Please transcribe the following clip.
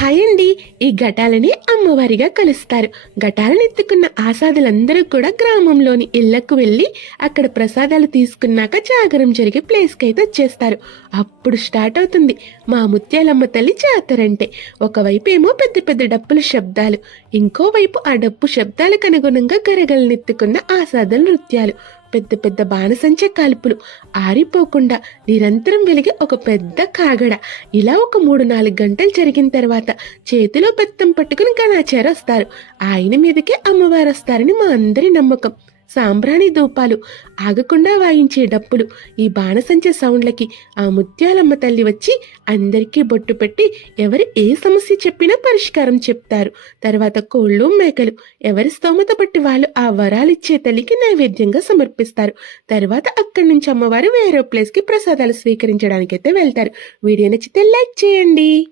Hi అండి ఈ ఘటాలని అమ్మవారిగా కలుస్తారు. ఘటాలను ఎత్తుకున్న ఆసాదులందరూ కూడా గ్రామంలోని ఇళ్ళకు వెళ్ళి అక్కడ ప్రసాదాలు తీసుకున్నాక జాగరం జరిగే ప్లేస్కి అయితే వచ్చేస్తారు. అప్పుడు స్టార్ట్ అవుతుంది. మా ముత్యాలమ్మ తల్లి జాతరంటే ఒకవైపు ఏమో పెద్ద పెద్ద డప్పుల శబ్దాలు. ఇంకోవైపు ఆ డప్పు శబ్దాలకు అనుగుణంగా గరగలనెత్తుకున్న ఆసాదుల నృత్యాలు. పెద్ద పెద్ద బాణసంచ కాల్పులు. ఆరిపోకుండా నిరంతరం వెలిగే ఒక పెద్ద కాగడ. ఇలా ఒక మూడు నాలుగు గంటలు జరిగిన తర్వాత చేతిలో బెత్తం పట్టుకుని గణాచారు వస్తారు. ఆయన మీదకే అమ్మవారు వస్తారని మా అందరి నమ్మకం. సాంబ్రాణి దూపాలు ఆగకుండా వాయించే డప్పులు ఈ బాణసంచ సౌండ్లకి ఆ ముత్యాలమ్మ తల్లి వచ్చి అందరికీ బొట్టు పెట్టి ఎవరు ఏ సమస్య చెప్పినా పరిష్కారం చెప్తారు. తర్వాత కోళ్ళు మేకలు ఎవరి స్తోమత బట్టి వాళ్ళు ఆ వరాలిచ్చే తల్లికి నైవేద్యంగా సమర్పిస్తారు. తర్వాత అక్కడి నుంచి అమ్మవారు వేరే ప్లేస్కి ప్రసాదాలు స్వీకరించడానికైతే వెళ్తారు. వీడియో నచ్చితే లైక్ చేయండి.